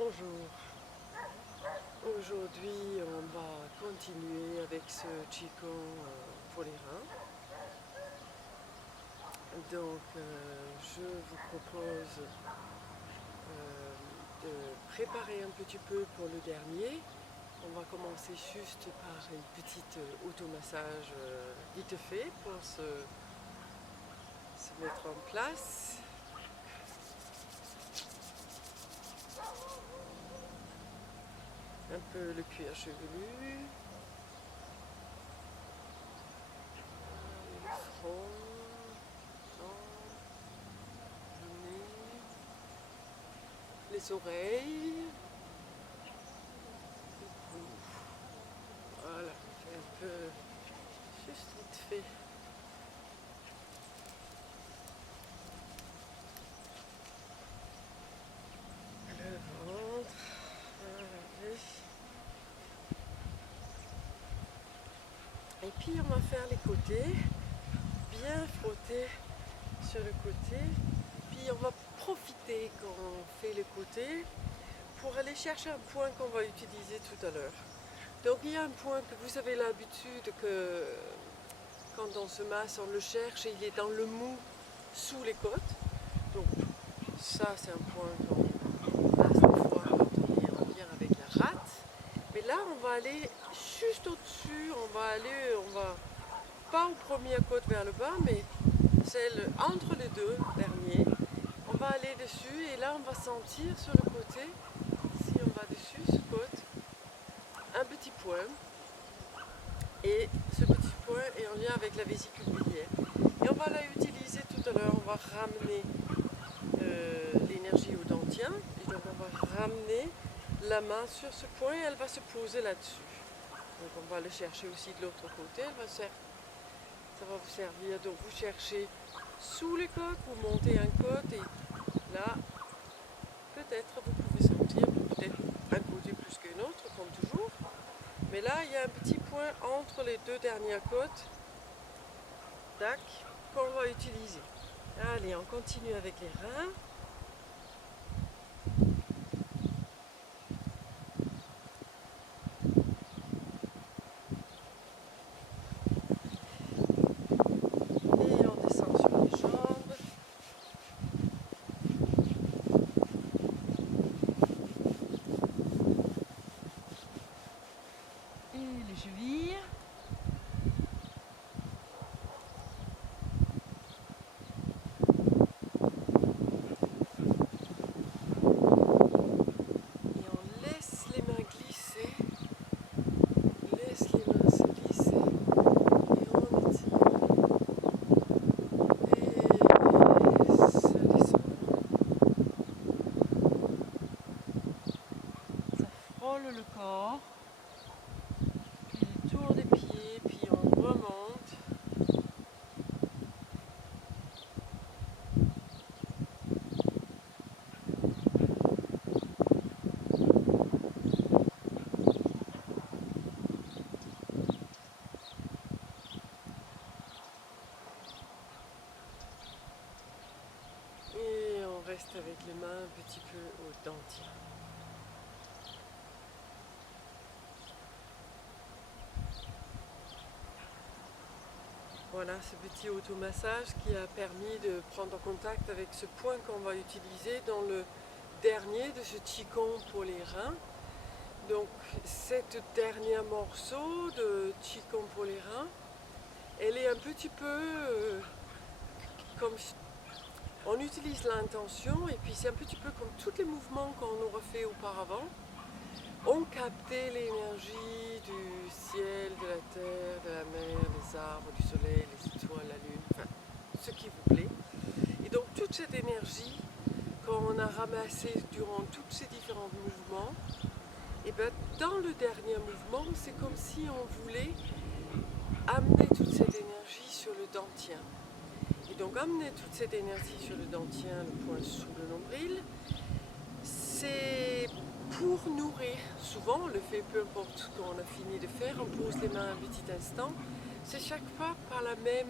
Bonjour, aujourd'hui on va continuer avec ce Qigong pour les reins. Donc je vous propose de préparer un petit peu pour le dernier. On va commencer juste par une petite automassage vite fait pour se mettre en place. Un peu le cuir chevelu, le front, le nez, les oreilles, le cou. Voilà, c'est un peu juste vite fait. Le ventre, voilà. Et puis on va faire les côtés, bien frotter sur le côté. Puis on va profiter quand on fait les côtés pour aller chercher un point qu'on va utiliser tout à l'heure. Donc il y a un point que vous avez l'habitude que quand on se masse, on le cherche et il est dans le mou sous les côtes. Donc ça c'est un point qu'on masse des fois quand on vient avec la rate. Mais là on va aller juste au-dessus, on va pas au premier côte vers le bas, mais celle entre les deux derniers. On va aller dessus et là on va sentir sur le côté, si on va dessus, ce côte, un petit point. Et ce petit point est en lien avec la vésicule biliaire. Et on va la utiliser tout à l'heure, on va ramener l'énergie au dentien. Et donc on va ramener la main sur ce point et elle va se poser là-dessus. Donc on va le chercher aussi de l'autre côté, ça va vous servir. Donc vous cherchez sous les côtes, vous montez un côte et là, peut-être vous pouvez sentir, peut-être un côté plus qu'un autre, comme toujours. Mais là, il y a un petit point entre les deux dernières côtes, tac, qu'on va utiliser. Allez, on continue avec les reins. Et on descend sur les jambes. Et les chevilles. Le corps, puis le tour des pieds, puis on remonte. Et on reste avec les mains un petit peu au dentier. Voilà ce petit automassage qui a permis de prendre contact avec ce point qu'on va utiliser dans le dernier de ce Qigong pour les reins. Donc cette dernier morceau de Qigong pour les reins, elle est un petit peu comme on utilise l'intention et puis c'est un petit peu comme tous les mouvements qu'on aurait fait auparavant. On captait l'énergie du ciel, de la terre, de la mer, des arbres, du soleil, les étoiles, la lune, enfin ce qui vous plaît. Et donc toute cette énergie qu'on a ramassée durant tous ces différents mouvements, et bien dans le dernier mouvement, c'est comme si on voulait amener toute cette énergie sur le dentien. Et donc amener toute cette énergie sur le dentien, le point sous le nombril, c'est pour nourrir. Souvent on le fait peu importe ce qu'on a fini de faire, on pose les mains un petit instant. C'est chaque fois par la même...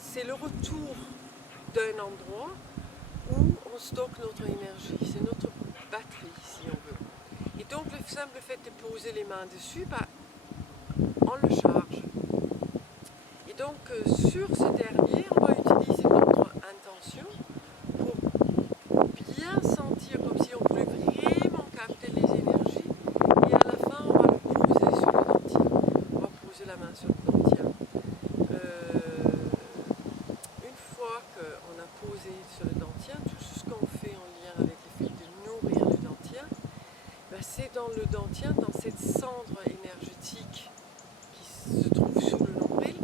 c'est le retour d'un endroit où on stocke notre énergie, c'est notre batterie si on veut. Et donc le simple fait de poser les mains dessus, on le charge. Et donc sur ce dernier, on va utiliser notre intention pour bien sentir comme si on voulait vraiment capter les énergies. Et à la fin, on va le poser sur le dentier. On va poser la main sur le dentier. Une fois qu'on a posé sur le dentier, tout ce qu'on fait en lien avec le fait de nourrir le dentier, c'est dans le dentier, dans cette cendre énergétique qui se trouve sous le nombril,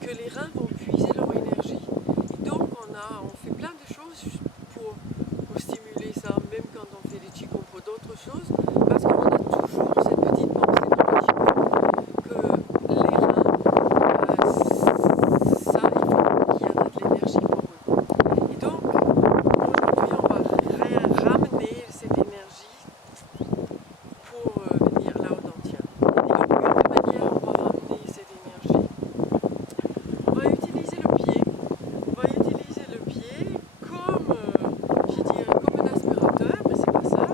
que les reins vont puiser leur énergie. Et donc on fait plein de choses pour stimuler ça, même quand on fait des qigong pour d'autres choses, parce qu'on a toujours cette petite pensée dans le qigong que les reins, ça, il y en a de l'énergie pour eux. Et donc aujourd'hui on va ramener cette énergie pour venir là au dentier. Et donc une des manières on va ramener cette énergie, on va utiliser le pied. On va utiliser le pied comme, je dirais, comme un aspirateur, mais c'est pas ça.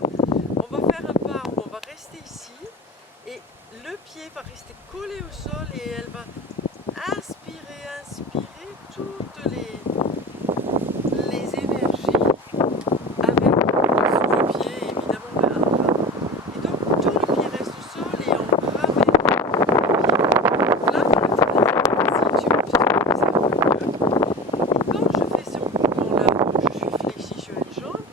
On va faire un pas où on va rester ici et le pied va rester collé au sol et elle va inspirer toutes les énergies avec sous le pied évidemment vers un rein. Et donc tout le pied reste au sol et on ramène le pied. Là dans le j'espère que c'est un peu mieux. Et quand je fais ce mouvement-là où je suis fléchie sur une jambe,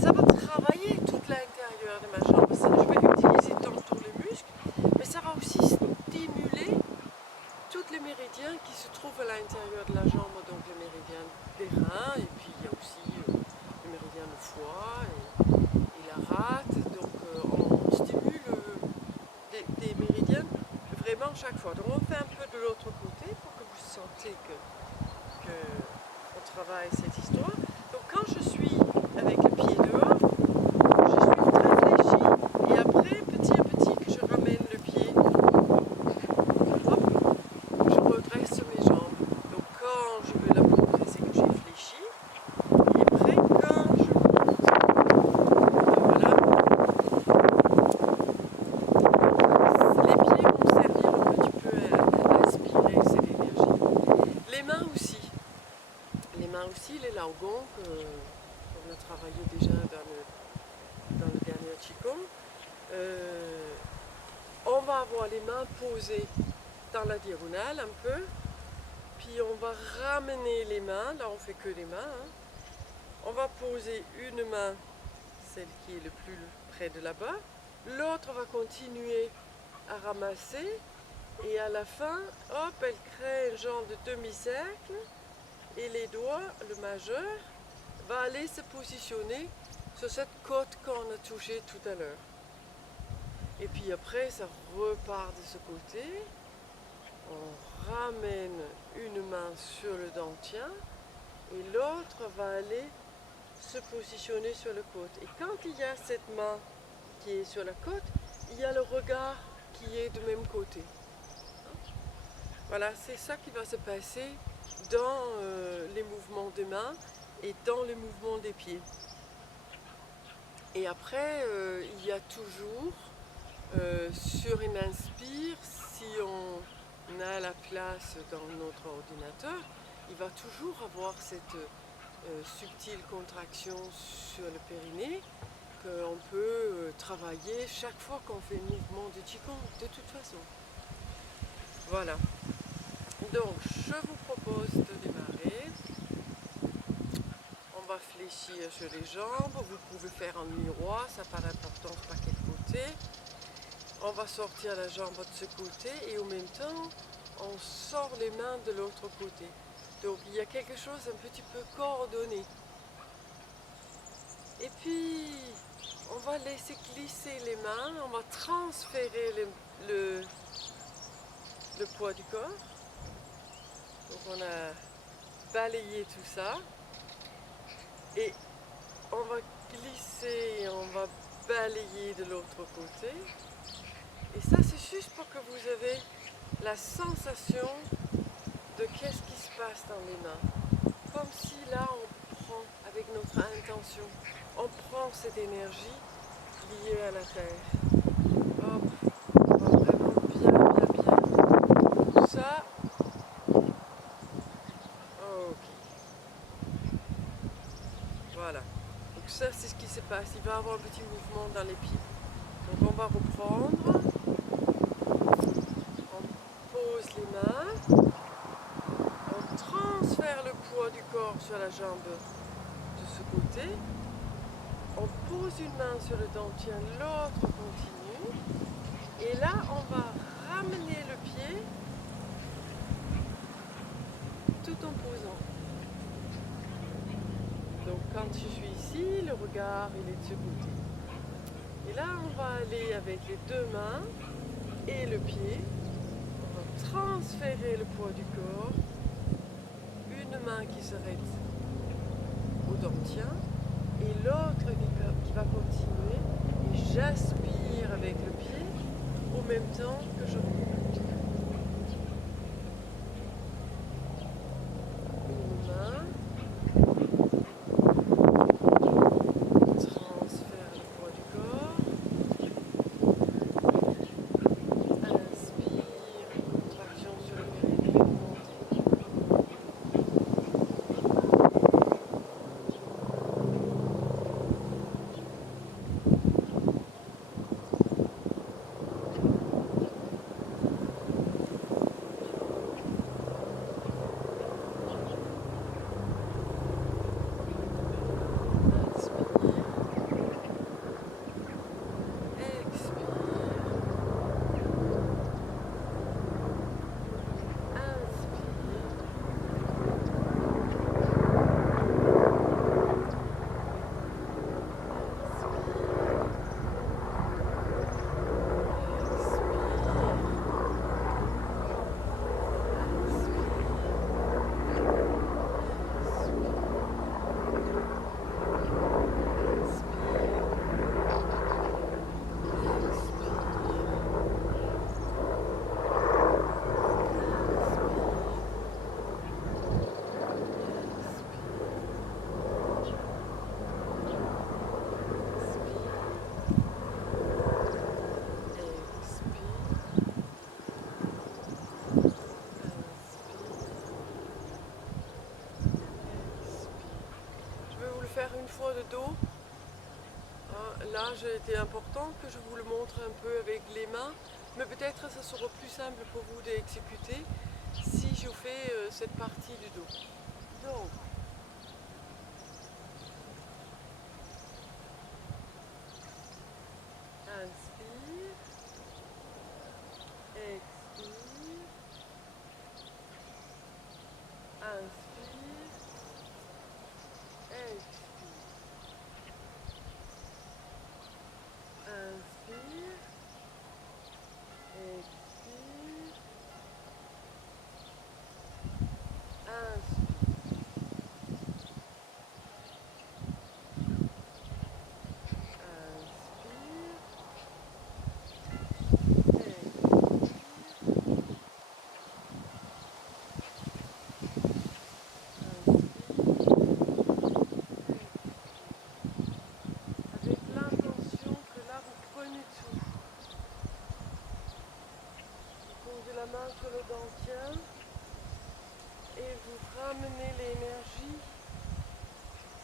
ça va travailler tout l'intérieur de ma jambe. Je vais utiliser tantôt les muscles, mais ça va aussi stimuler tous les méridiens qui se trouvent à l'intérieur de la jambe, donc le méridien des reins, et puis il y a aussi le méridien du foie et la rate. Donc on stimule des méridiens vraiment chaque fois. Donc on fait un peu de l'autre côté pour que vous sentez que on travaille cette histoire. Donc quand je suis avec le pied dehors, je suis très fléchie et après petit à petit que je ramène le pied, hop, je redresse mes jambes. Donc quand je veux la poser, c'est que j'ai fléchi. Et après quand je monte, voilà. Les pieds vont servir un petit peu à inspirer cette énergie. Les mains aussi. Les mains aussi, les laogong, qu'on a travaillé déjà dans le dernier qigong. On va avoir les mains posées dans la diagonale un peu, puis on va ramener les mains, là on fait que les mains, hein. On va poser une main, celle qui est le plus près de là-bas, l'autre va continuer à ramasser, et à la fin, hop, elle crée un genre de demi-cercle, et les doigts, le majeur, va aller se positionner sur cette côte qu'on a touchée tout à l'heure. Et puis après, ça repart de ce côté. On ramène une main sur le dentier et l'autre va aller se positionner sur le côte. Et quand il y a cette main qui est sur la côte, il y a le regard qui est du même côté. Voilà, c'est ça qui va se passer dans les mouvements des mains et dans les mouvements des pieds. Et après, il y a toujours, sur une inspire, si on a la place dans notre ordinateur, il va toujours avoir cette subtile contraction sur le périnée qu'on peut travailler chaque fois qu'on fait un mouvement de qigong, de toute façon. Voilà. Donc, je vous propose de démarrer. On va fléchir sur les jambes. Vous pouvez faire en miroir, ça n'a pas d'importance par quel côté. On va sortir la jambe de ce côté et en même temps, on sort les mains de l'autre côté. Donc, il y a quelque chose un petit peu coordonné. Et puis, on va laisser glisser les mains. On va transférer le poids du corps. Donc on a balayé tout ça et on va glisser et on va balayer de l'autre côté. Et ça c'est juste pour que vous avez la sensation de qu'est-ce qui se passe dans les mains. Comme si là on prend avec notre intention. On prend cette énergie liée à la terre. Hop, on va vraiment bien. Tout ça. Ok. Voilà. Donc ça, c'est ce qui se passe. Il va y avoir un petit mouvement dans les pieds. Donc on va reprendre. On pose les mains. On transfère le poids du corps sur la jambe de ce côté. On pose une main sur le dentien, l'autre continue. Et là, on va ramener le pied tout en posant. Donc quand je suis ici, le regard il est de ce côté. Et là, on va aller avec les deux mains et le pied. On va transférer le poids du corps. Une main qui s'arrête au dentien et l'autre qui va continuer. Et j'aspire avec le pied au même temps que je remonte. Une main. Transfère le poids du corps. Inspire. Contraction sur le périnée. Remontez. Faire une fois de dos. Là, j'ai été important que je vous le montre un peu avec les mains, mais peut-être ça sera plus simple pour vous d'exécuter si je fais cette partie du dos. Donc, inspire, expire, inspire, expire. Inspire, expire, inspire, avec l'intention que là vous prenez tout. Vous posez la main sur le dentien et vous ramenez l'énergie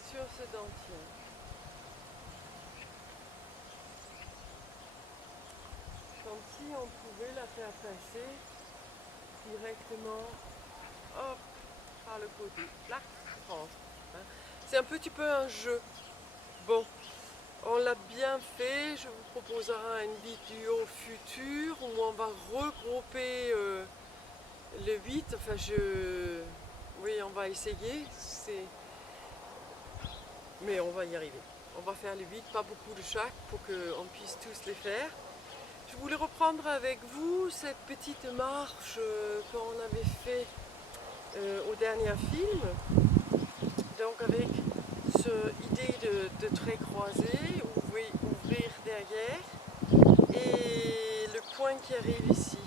sur ce dentien. Comme si on pouvait la faire passer directement hop, par le côté. Là, rentre. C'est un petit peu un jeu. Bon, on l'a bien fait. Je vous proposerai une vidéo future où on va regrouper les 8. Enfin, oui, on va essayer. Mais on va y arriver. On va faire les 8, pas beaucoup de chaque pour qu'on puisse tous les faire. Je voulais reprendre avec vous cette petite marche qu'on avait fait au dernier film. Donc avec cette idée de trait croisé, ouvrir derrière et le point qui arrive ici.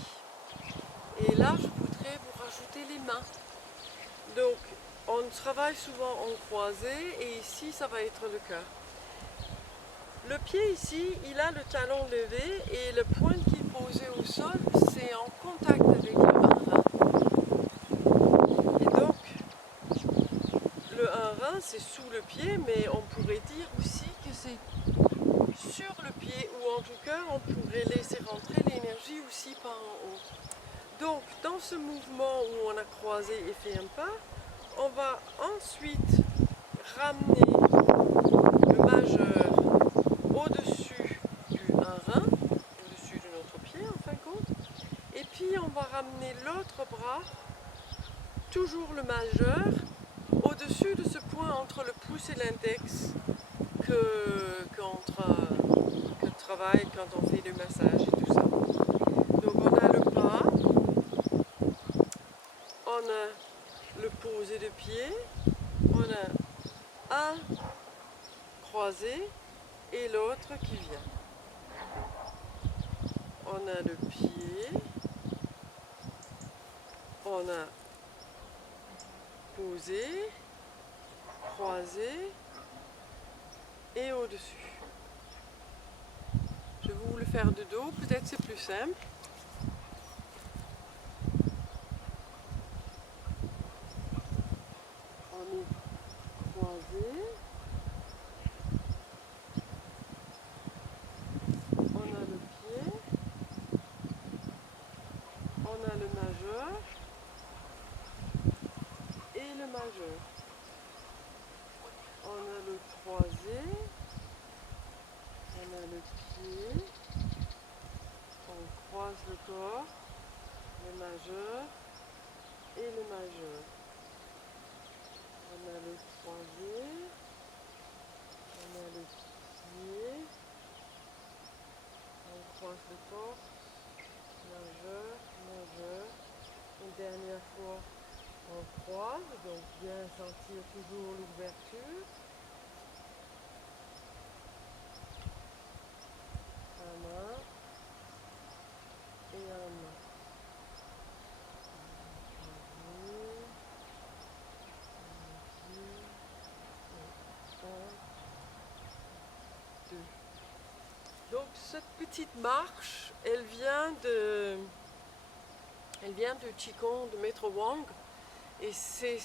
Et là, je voudrais vous rajouter les mains. Donc On travaille souvent en croisée et ici ça va être le cas. Le pied ici, il a le talon levé et le point qui est posé au sol, c'est en contact avec le 1-rein. Et donc, le 1-rein, c'est sous le pied, mais on pourrait dire aussi que c'est sur le pied, ou en tout cas, on pourrait laisser rentrer l'énergie aussi par en haut. Donc, dans ce mouvement où on a croisé et fait un pas, on va ensuite ramener le majeur au-dessus du 1-rein, au-dessus de notre pied en fin de compte, et puis on va ramener l'autre bras, toujours le majeur, au-dessus de ce point entre le pouce et l'index qu'on travaille quand on fait le massage et tout ça. Donc on a le pas, on a le posé de pied, on a un croisé et l'autre qui vient. On a le pied, on a posé, croisé et au-dessus. Je vais vous le faire de dos, peut-être c'est plus simple. On est croisé, on a le pied, on a le majeur et le majeur. On a le croisé, on a le pied, on croise le corps, le majeur et le majeur. On a le croisé, on a le pied, on croise le corps, majeur, majeur. Une dernière fois, on croise, donc bien sentir toujours l'ouverture. Un main et un main. Donc cette petite marche, elle vient de Qigong de Maître Wang, et c'est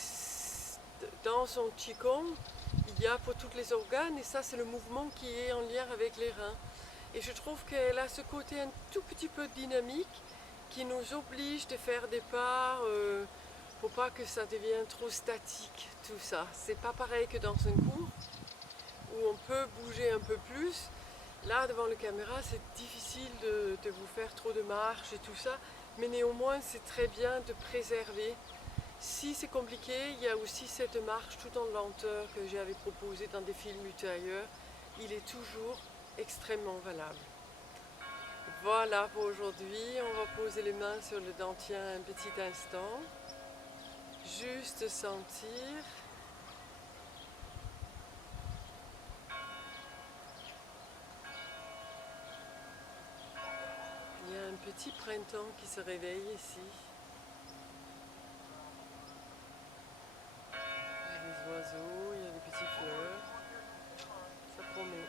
dans son Qigong, il y a pour tous les organes, et ça c'est le mouvement qui est en lien avec les reins. Et je trouve qu'elle a ce côté un tout petit peu dynamique qui nous oblige de faire des pas pour pas que ça devienne trop statique, tout ça. C'est pas pareil que dans un cours où on peut bouger un peu plus. Là, devant la caméra, c'est difficile de vous faire trop de marches et tout ça, mais néanmoins, c'est très bien de préserver. Si c'est compliqué, il y a aussi cette marche tout en lenteur que j'avais proposée dans des films ultérieurs. Il est toujours extrêmement valable. Voilà pour aujourd'hui, on va poser les mains sur le dentien un petit instant. Juste sentir. Il y a un petit printemps qui se réveille ici. Il y a des oiseaux, il y a des petites fleurs. Ça promet.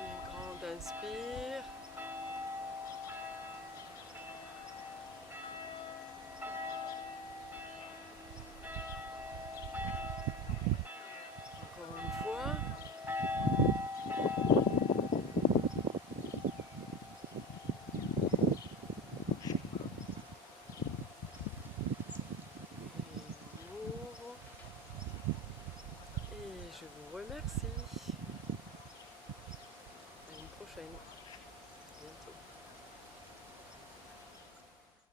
Une grande inspire. Encore une fois. Et je vous remercie.